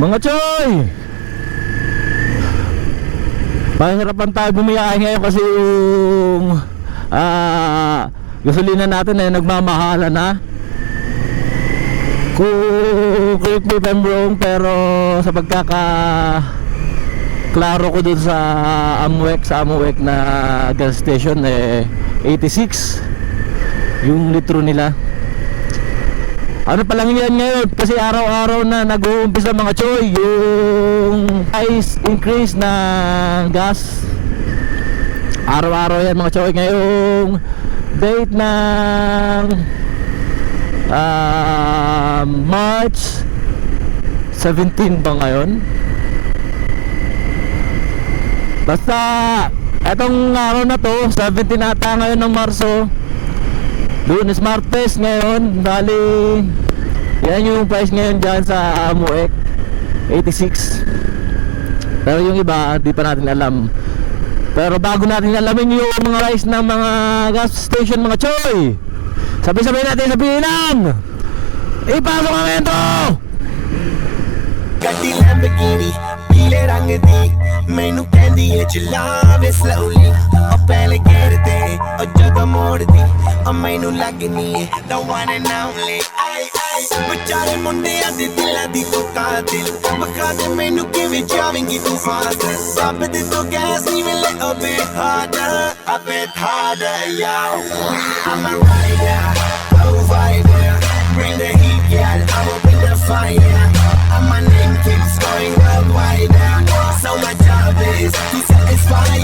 Mga choy, pahirapan tayo bumiyahe ngayon kasi yung gasolina natin ay nagmamahala na. Correct me if I'm wrong, pero sa klaro ko dun sa Amuwek na gas station 86 yung litro nila. Ano pa lang yan ngayon, kasi araw-araw na nag-uumpisa mga choy yung price increase ng gas. Araw-araw yan mga choy. Ngayong date ng March 17 ba ngayon? Basta etong araw na to, 17 ata ngayon ng Marso, Lunes Martes ngayon. Bali yan yung price ngayon dyan sa Amuwek 86. Pero yung iba di pa natin alam. Pero bago natin alamin yung mga price ng mga gas station mga choy, sabay-sabay natin sabihin lang, ipasok ang ento! ਗੱਡੀ ਲੈਂਬਰਗਿਨੀ ਪੀਲੇ ਰੰਗ ਦੀ ਮੈਨੂੰ ਕਹਿੰਦੀ ਏ ਚਲਾਵੇ ਸਲੋਲੀ ਉਹ ਪਹਿਲੇ ਗੇਰ ਤੇ ਉਹ ਜਦੋਂ ਮੋੜਦੀ ਉਹ ਮੈਨੂੰ ਲੱਗਨੀ ਏ the one and only ਆਈ ਆਈ ਵਿਚਾਰੇ ਮੁੰਡਿਆਂ ਦੇ ਦਿਲਾਂ ਦੀ ਤੂੰ ਕਾਤਿਲ ਮਖਾ ਦੇ ਮੈਨੂੰ ਕਿਵੇਂ ਜਾਵੇਂਗੀ ਤੂੰ ਫਾਸਟ ਰੱਬ ਦੇ ਤੋਂ ਗੈਸ ਨਹੀਂ ਮਿਲੇ a bit harder yo I'm a rider provider bring the heat girl I will bring the fire and my name keeps going worldwide. So my job is to satisfy you.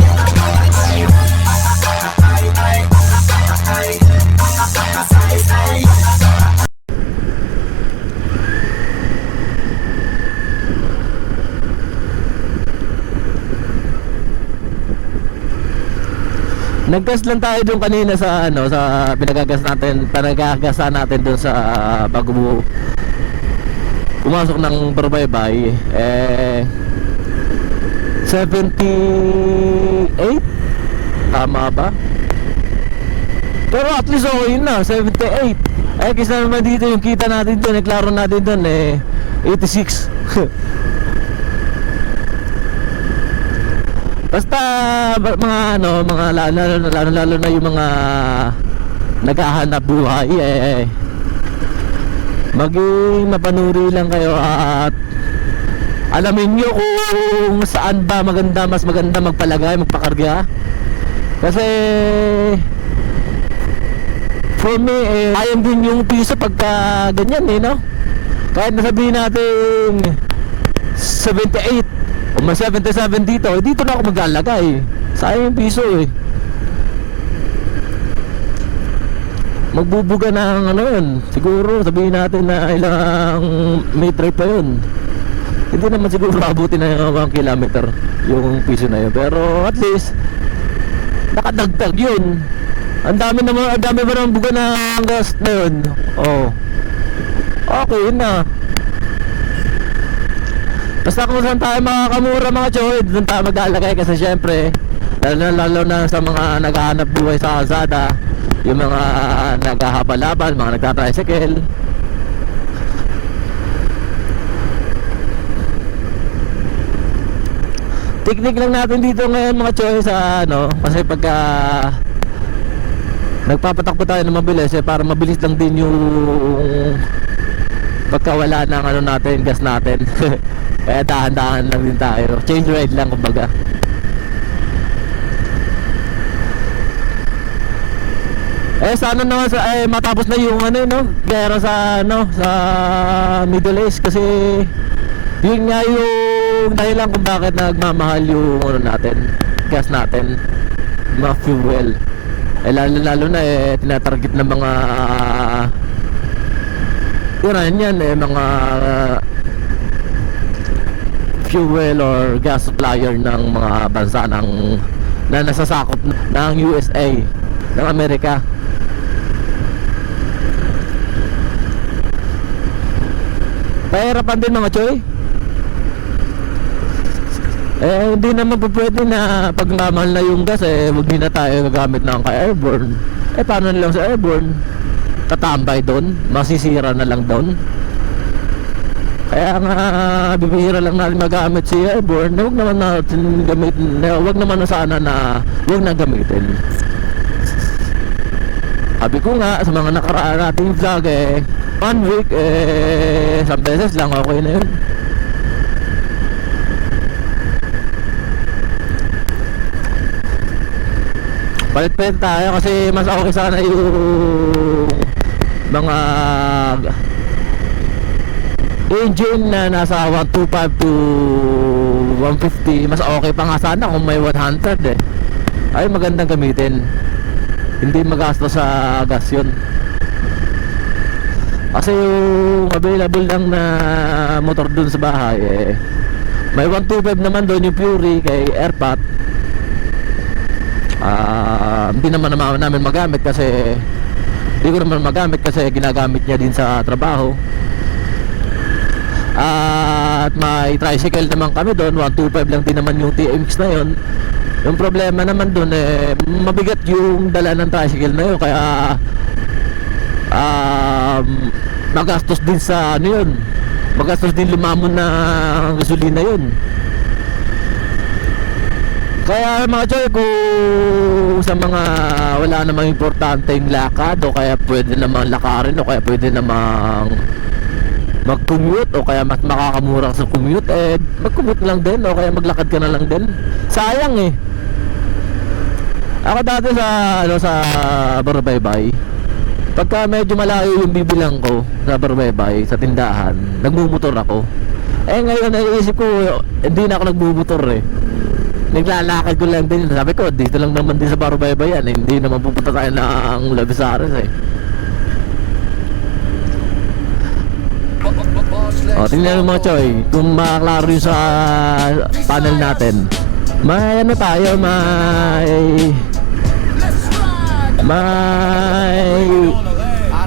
Nag-gas lang tayo doon kanina sa sa pinagagasan natin doon sa bago pumasok ng Barbaybay 78 tama ba? Pero at least okay na 78. Kaysa naman dito yung kita natin doon, klaro natin doon 86. Basta mga mga lalo na yung mga naghahanap buhay maging mapanuri lang kayo at alamin nyo kung saan ba mas maganda magpalagay, magpakarga. Kasi for me ayun din yung piso pagka ganyan no? Kahit nasabihin natin 78 o mas 77 dito, dito na ako maglalagay. Sayang yung piso magbubuga ng yun, siguro sabihin natin na ilang meter pa yun. Hindi naman siguro abutin na yung 1 kilometer yung piso na yun, pero at least nakadagdag yun. Ang dami ba ng buga ng gas na yun? Okay yun na. Basta kung saan tayo makakamura mga choy, doon tayo maglalagay. Kasi syempre lalo na sa mga naghahanap buhay sa kalsada, yung mga naghahabal-habal, mga nagtatricycle. Technique lang natin dito ngayon mga choy sa kasi pagka nagpapatakbo tayo ng mabilis para mabilis lang din yung pagkawala ng natin, gas natin. Kaya dahan-dahan lang din tayo, change ride lang kumbaga. Sana naman matapos na yung gera sa sa Middle East, kasi yun nga yung dahilan kung bakit nagmamahal yung natin, gas natin, mga fuel. Lalo na tinatarget ng mga mga fuel or gas supplier ng mga bansa na nasasakop ng USA, ng Amerika. Pahirapan din mga choy. Hindi naman po pwede na pag mamahal na yung gas wag din na tayo gagamit ng ka-airborne. Paano na lang sa airborne? Tatambay doon, masisira na lang doon. Kaya nga bibihira lang natin magamit si airborne. Huwag naman natin gamitin, huwag naman na sana na huwag na gamitin. Sabi ko nga sa mga nakaraan nating vlog 1 week isang beses lang okay na yun. Palit-palit tayo kasi mas okay sana yung mga engine na nasa 125 to 150. Mas okay pa nga sana kung may 100 ay magandang gamitin, hindi magastos sa gas yun. Kasi yung available lang na motor dun sa bahay may 125 naman doon yung Fury kay Airpat. Hindi naman namin magamit kasi hindi ko naman magamit kasi ginagamit niya din sa trabaho. At may tricycle naman kami doon, 125 lang din naman yung TMX na yun. Yung problema naman doon mabigat yung dala ng tricycle na yun, kaya magastos din sa ano yun, magastos din lumamon na gasolina yun. Kaya mga choy, kung sa mga wala namang importanteng lakad o kaya pwede namang lakarin o kaya pwede namang mag-commute o kaya mas makakamura sa commute, mag-commute lang din o kaya maglakad ka na lang din. Sayang Ako dati sa Barbaybay, pagka medyo malayo yung bibilang ko sa Barbaybay, sa tindahan, nagmumotor ako. Ngayon naisip ko, hindi na ako nagmumotor naglalakad ko lang din. Sabi ko, dito lang naman din sa Barbaybay yan, hindi naman pupunta tayo ng Labisares tingnan mo mga choy, kung makaklaro yun sa panel natin. May ano tayo, may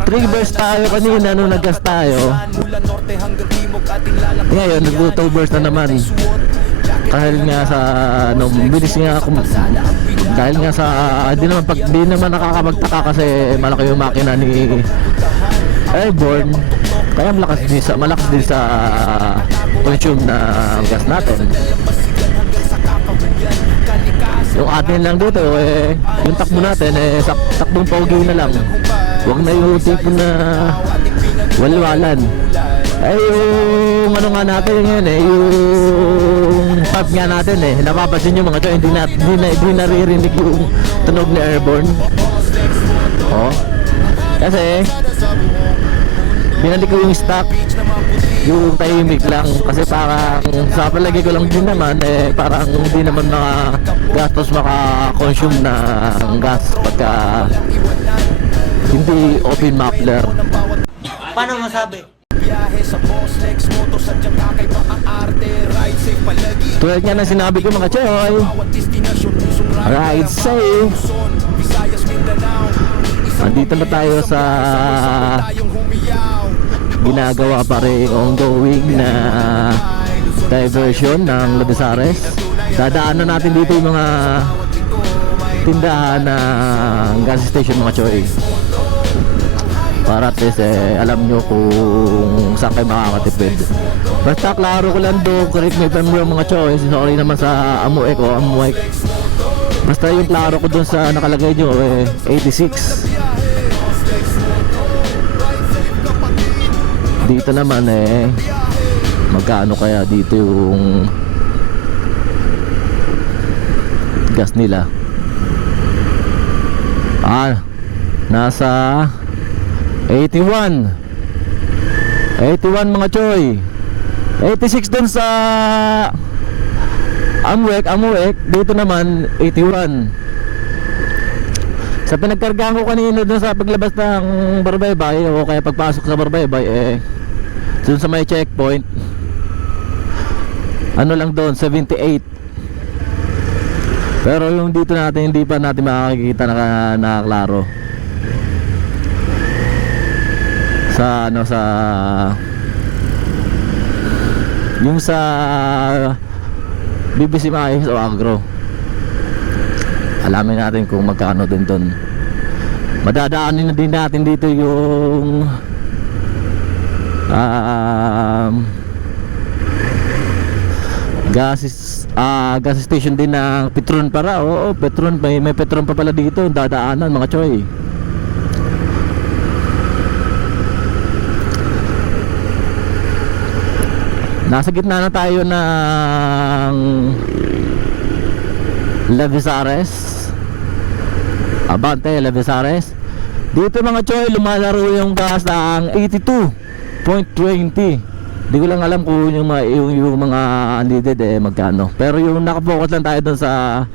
triggers tayo kanina nung nag-gas tayo. Ngayon nag-2 burst na naman. Dahil nga sa bilis nga ako, dahil nga sa di naman nakakapagtaka kasi malaki yung makina ni airborne, kaya malakas din sa consume na gas natin. Yung atin lang dito yung takbo natin takbong pogi na lang, huwag na yung tipo na walwalan. Yung ano nga natin ngayon yung pub nga natin napapansin nyo mga choy, hindi naririnig yung tunog ni airborne. Kasi binalik ko yung stock, yung tahimik lang, kasi parang sa palagi ko lang din naman parang hindi naman gastos maka-consume ng gas pagka hindi open muffler. Paano masabi? Tulad nga na sinabi ko mga choy, ride safe. Andito na tayo sa ginagawa pa rin ongoing na diversion ng Labisares. Dadaanan natin dito yung mga tindahan ng gas station mga choy, para at least alam nyo kung saan kayo makakatipid. Basta klaro ko lang doon, correct me if I'm wrong mga choy, sorry naman sa amuek o amuek. Basta yung klaro ko doon sa nakalagay nyo 86. Dito naman magkano kaya dito yung gas nila? Nasa 81 mga choy. 86 dun sa Amuek. Dito naman 81. Sa pinagkargaan ko kanina dun sa paglabas ng Barbaybay o kaya pagpasok sa Barbaybay dun sa may checkpoint, ano lang doon 78. Pero yung dito natin hindi pa natin makakikita na klaro sa sa yung sa BBC Mais o Agro. Alamin natin kung magkano din doon. Madadaanin na din natin dito yung gas station din ng Petron para. Oo, Petron, may Petron pa pala dito, dadaanan mga choy. Nasa gitna na tayo ng Levisares, Abante, Levisares. Dito mga choy, lumalaro yung gas ng 82.20. Di ko lang alam kung yung mga unleaded magkano. Pero yung nakafocus lang tayo dun sa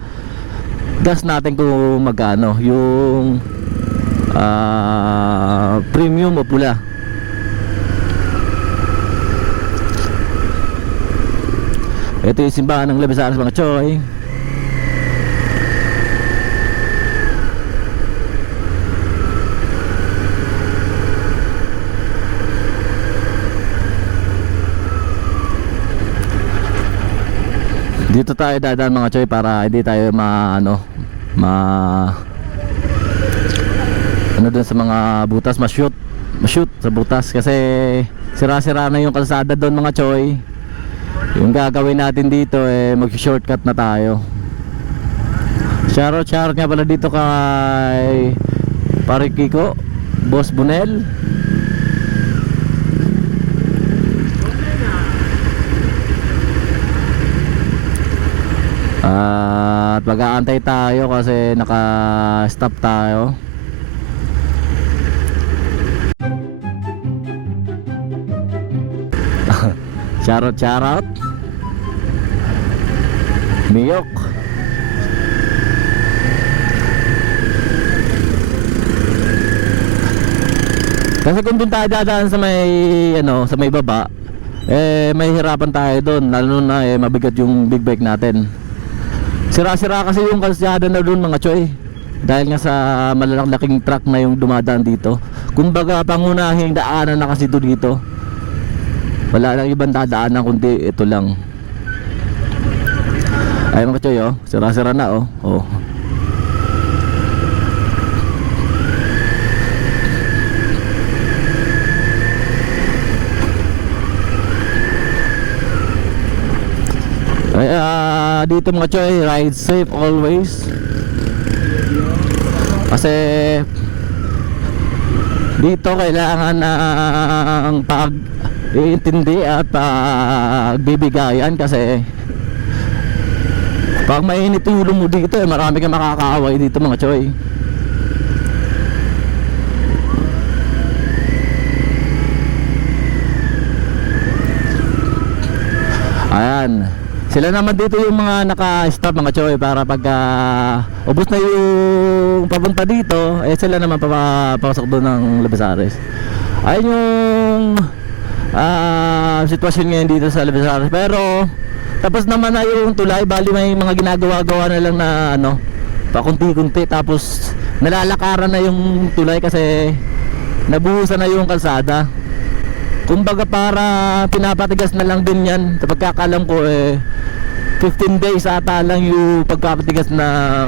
gas natin kung magkano. Yung premium o pula. Ito yung simbahan ng Levisares mga choy. Dito tayo dadaan mga choy para hindi tayo ano dun sa mga butas, ma-shoot sa butas kasi sira-sira na yung kalsada doon mga choy. Yung gagawin natin dito mag-shortcut na tayo. Shoutout nga pala dito kay Pare Kiko, Boss Bunel. At mag-aantay tayo kasi naka-stop tayo. Shoutout Miyok. Kasi kung doon tayo dadaan sa may sa may baba, may hirapan tayo doon, lalo na mabigat yung big bike natin. Sira-sira kasi yung kalsada na doon mga choy, dahil nga sa malalaking truck na yung dumadaan dito. Kumbaga pangunahing daanan na kasi doon dito. Wala lang ibang dadaanan kundi ito lang. Ay mga choy, sira-sira na oh. Dito mga choy, ride safe always. Kasi dito kailangan ng pag-iintindi at pagbibigayan kasi pag mainit ulo mo dito marami kang makakaaway dito mga choy. Ayan, sila naman dito yung mga naka-stop mga choy para pagka ubos na yung papunta dito, sila naman papasok doon ng Levisares. Ayun yung sitwasyon ngayon dito sa Levisares. Pero tapos naman na yung tulay, bali may mga ginagawa-gawa na lang na pakunti-kunti, tapos nalalakaran na yung tulay kasi nabuhusan na yung kalsada. Kumbaga para pinapatigas na lang din yan. Sa pagkakalam ko 15 days ata lang yung pagpapatigas na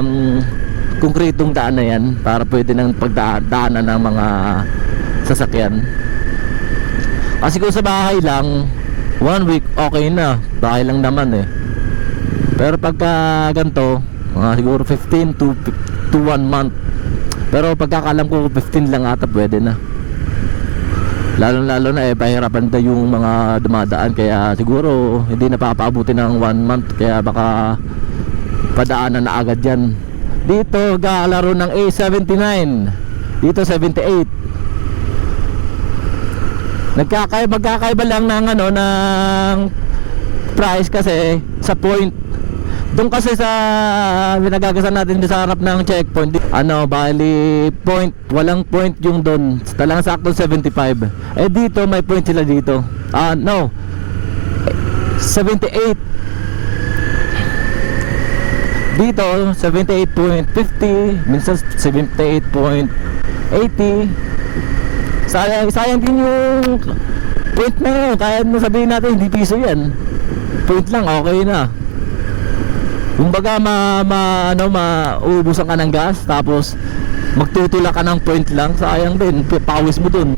konkretong daan na yan para pwede nang pagdaanan ng mga sasakyan. Kasi kung sa bahay lang 1 week okay na, bahay lang naman pero pagka ganito siguro 15 to 1 month. Pero pagkakalam ko 15 lang ata pwede na. Lalo na pahirapan na yung mga dumadaan, kaya siguro hindi na papaabuti ng 1 month, kaya baka padaanan na agad yan. Dito galaro ng A79, dito 78. Magkakaiba lang ng ng price kasi sa point. Doon kasi sa pinagagasan natin sa harap ng checkpoint, bali point, walang point yung doon. Talang sakto 75. Dito may point sila dito. 78. Dito 78.50, minsan 78.80. Sayang din yung point na yun. Kaya mo sabihin natin hindi piso yan, point lang okay na. Kumbaga mauubusan ka ng gas tapos magtutula ka ng point lang, sayang din, pawis mo dun.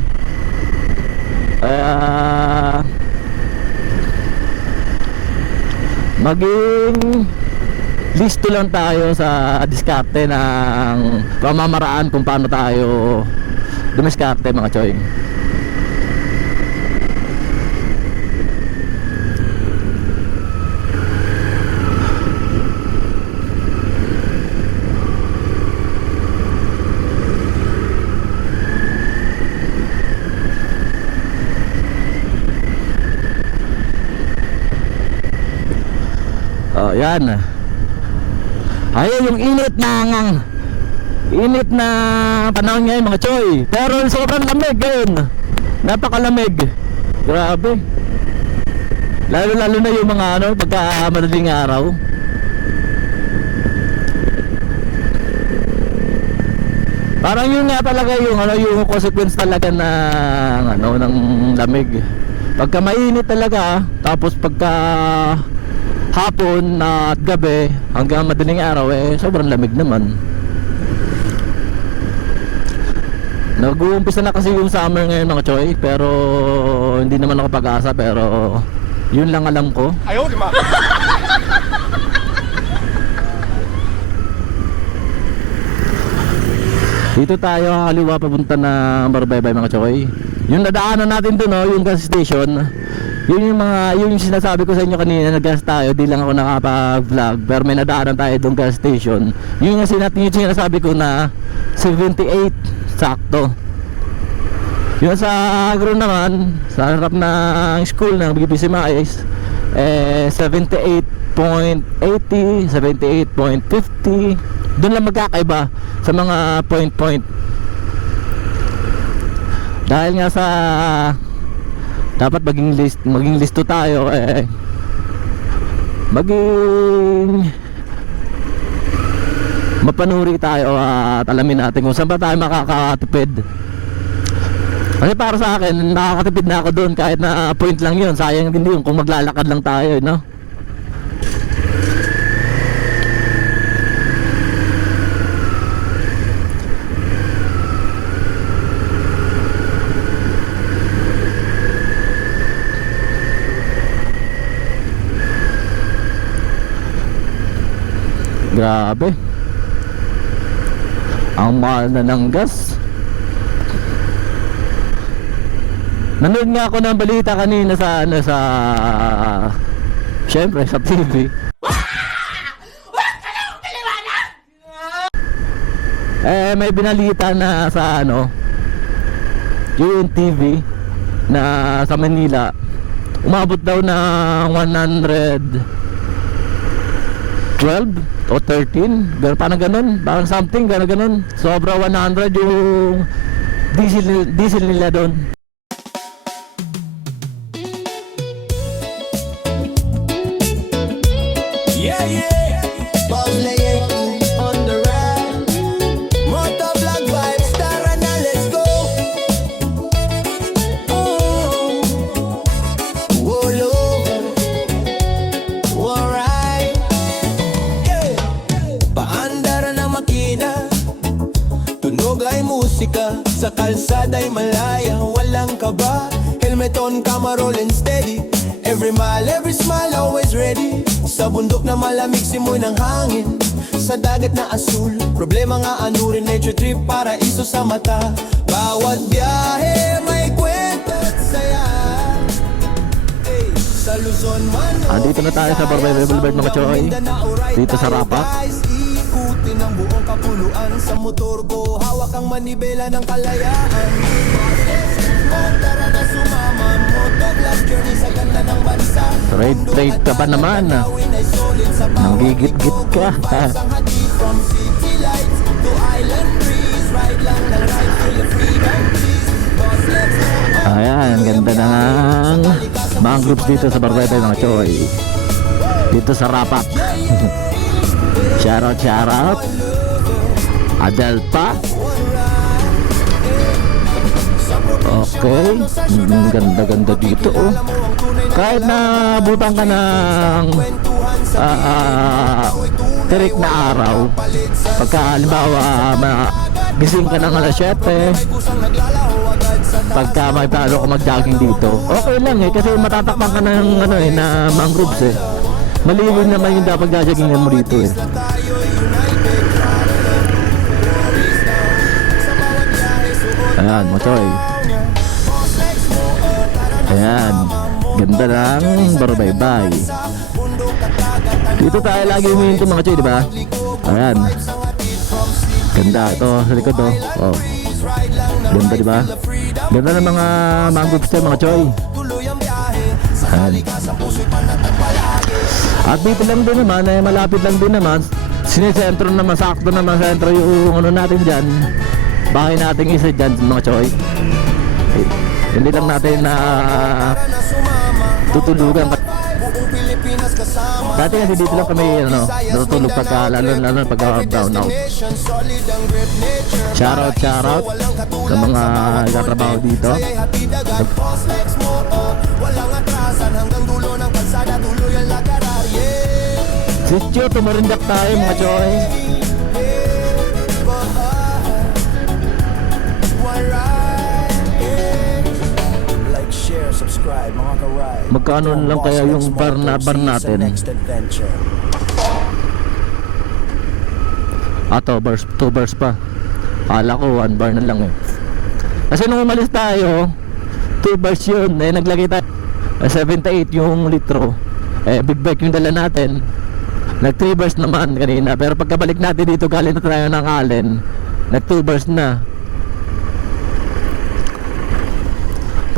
maging listo lang tayo sa diskarte ng pamamaraan kung paano tayo dumiskarte mga choy. Oh, yan. Ayun yung init na panahon ngayon mga choy. Pero sobrang lamig ngayon. Napakalamig. Grabe. Lalo na yung mga pagka madaling araw. Parang yun nga talaga yung yung consequence talaga ng lamig. Pagka mainit talaga, tapos pagka hapon at gabi hanggang madaling araw sobrang lamig naman. Nag-uumpisa na kasi yung summer ngayon mga choy, pero hindi naman ako pag-asa, pero yun lang alam ko. Ayaw, di ba? Dito tayo kaliwa papunta ng Barbaybay mga choy. Yung nadaanan natin doon yung gas station. Yun yung sinasabi ko sa inyo kanina, nag-gas tayo, di lang ako nakapag-vlog, pero may nadaanan tayo doon gas station. Yun yung sinasabi ko na 78 sakto. Yun sa agro naman, sa harap ng school ng BBC Mais, 78.80, 78.50. Doon lang magkakaiba sa mga point. Dahil nga sa dapat maging listo tayo maging mapanuri tayo at alamin natin kung saan ba tayo makakatipid. Kasi para sa akin nakakatipid na ako doon kahit na point lang yun. Sayang din yun kung maglalakad lang tayo, no? Grabe. Ang mahal na ng gas. Nanood nga ako ng balita kanina sa syempre sa TV. May binalita na sa yung TV na sa Manila umabot daw ng 112 o 13, parang ganun, parang something, ganun. Sobra 100 yung diesel nila doon. Yeah, Boss laying on the ride. Motor vlog vibes, tara na, let's go. Oh, wolo, alright. Yeah. Paandar na makina, tunog ay musika, sa kalsada'y malaya, walang kaba. Helmet on, camera rolling steady. Every mile, every smile, always ready. Sa bundok na malamig, simoy ng hangin. Sa dagat na asul, problema nga rin. Nature trip, paraiso sa mata. Bawat biyahe, may kwento at saya. Hey, sa Luzon man, Andito na tayo sa Barbaybay Boulevard mga choy. Dito sa Rapak. ikutin ang buong kapuluan. Sa motor ko, hawak ang manibela ng kalayaan. Tara na sumama, motovlog journey sa ganda ng bansa. Trade ka ba naman? Nanggigit-git ka. From city lights to island breeze, ride lang ng ride, feel the freedom breeze. Boss, let's go. Ayan, ang ganda ng mangroves dito sa Barbaybay mga choy. Dito sa Rapak. Shoutout Adelpa. Okay, ganda dito Kahit na butang ka ng tirik na araw, pagka halimbawa gising ka ng alas 7, pagka may plano ka mag-jogging dito, okay lang kasi matatakpan ka ng na mangroves malilim naman yung dapat gagawin mo dito eh. Ayan, Mochoy. Ayan, ganda ng Barbaybay. Dito tayo lagi huminto mga choy, di ba? Ayan. Ganda ito sa likod to. Oh. Ganda, di ba? Ganda ng mga mangroves tayo mga choy. Ayan. At dito lang din naman, eh, malapit lang din naman. Sinisentro naman, sakto naman sentro yung ano natin dyan. Bahay natin isa dyan mga choy. Eh, hindi lang natin na tutulugan. Dati kasi dito lang kami natutulog pagka lalo pagka brown out. Shoutout sa mga nagtatrabaho dito. Sityo, tumarindak tayo mga choy. Like, share, subscribe, mga ka-ride. Magkano lang kaya yung bar natin? Ato, 2 bars pa. Kala ko 1 bar na lang eh. Kasi nung umalis tayo 2 bars yun, eh naglagay tayo 78 yung litro. Eh big bike yung dala natin. Nag 3 bars naman kanina. Pero pagkabalik natin dito, galing na tayo ng Allen, nag 2 bars na.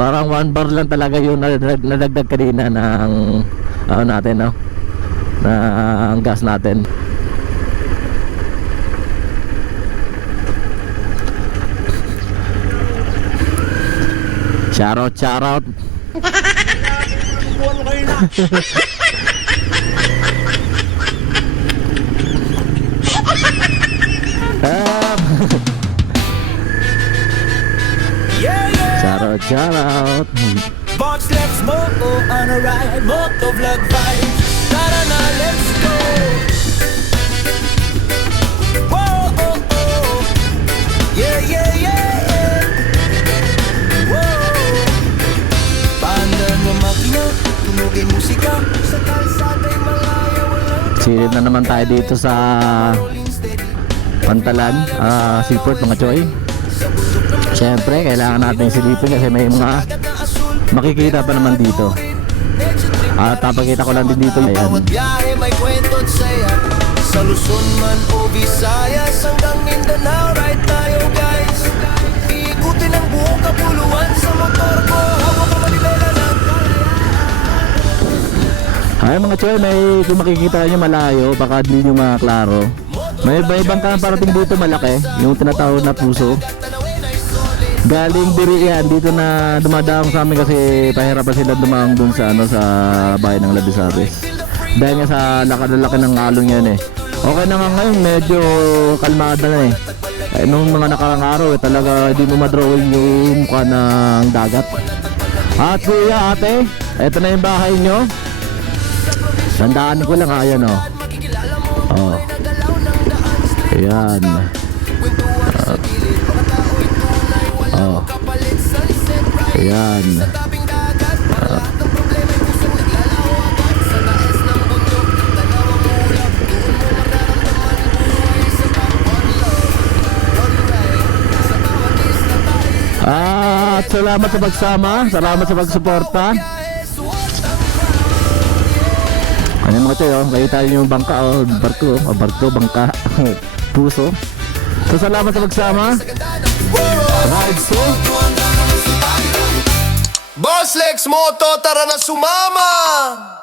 Parang 1 bar lang talaga yung nadagdag kanina ng natin, no? Na ang gas natin. Shoutout. Shoutout. Box, let's go on a ride. Motovlog vibes. Tara na, let's go. Whoa, oh, oh. Yeah. Whoa. Paandar mo makina, tunugin musika. Sa kalsada'y malaya, walang Silid na naman tayo dito sa Pantalan, Seaport mga choy. Siyempre, kailangan natin silipin kasi may mga makikita pa naman dito. At papakita ko lang din dito. Ayan. bawat biyahe may kwento't saya. Sa Luzon man o Visayas hanggang Mindanao, ride tayo guys. Iikutin ang buong kapuluan sa motor ko. Hawak ang Manilala ng Ay mga choy, may kung makikita nyo malayo, baka hindi nyo makaklaro. May ibang parating dito malaki, yung tinatawag na puso. Galing diri yan, dito na dumadaong sa amin kasi pahirapan sila dumaong dun sa sa bayan ng Labisabes. Dahil nga sa laki ng alon yan eh. Okay na nga ngayon, medyo kalmada na eh. Nung mga nakarang araw talaga hindi mo madrawing yung mukha ng dagat. At kuya, ate, eto na yung bahay nyo. Tandaan ko lang, ayan o. Oh. Ayan. Oh. Ayan. At salamat sa pagsama, salamat sa pagsuporta. Ano mga tayo, kayo tayo yung bangka o barko, bangka, puso. So salamat sa pagsama. Ride so. Boss Lex Moto, tara na sumama!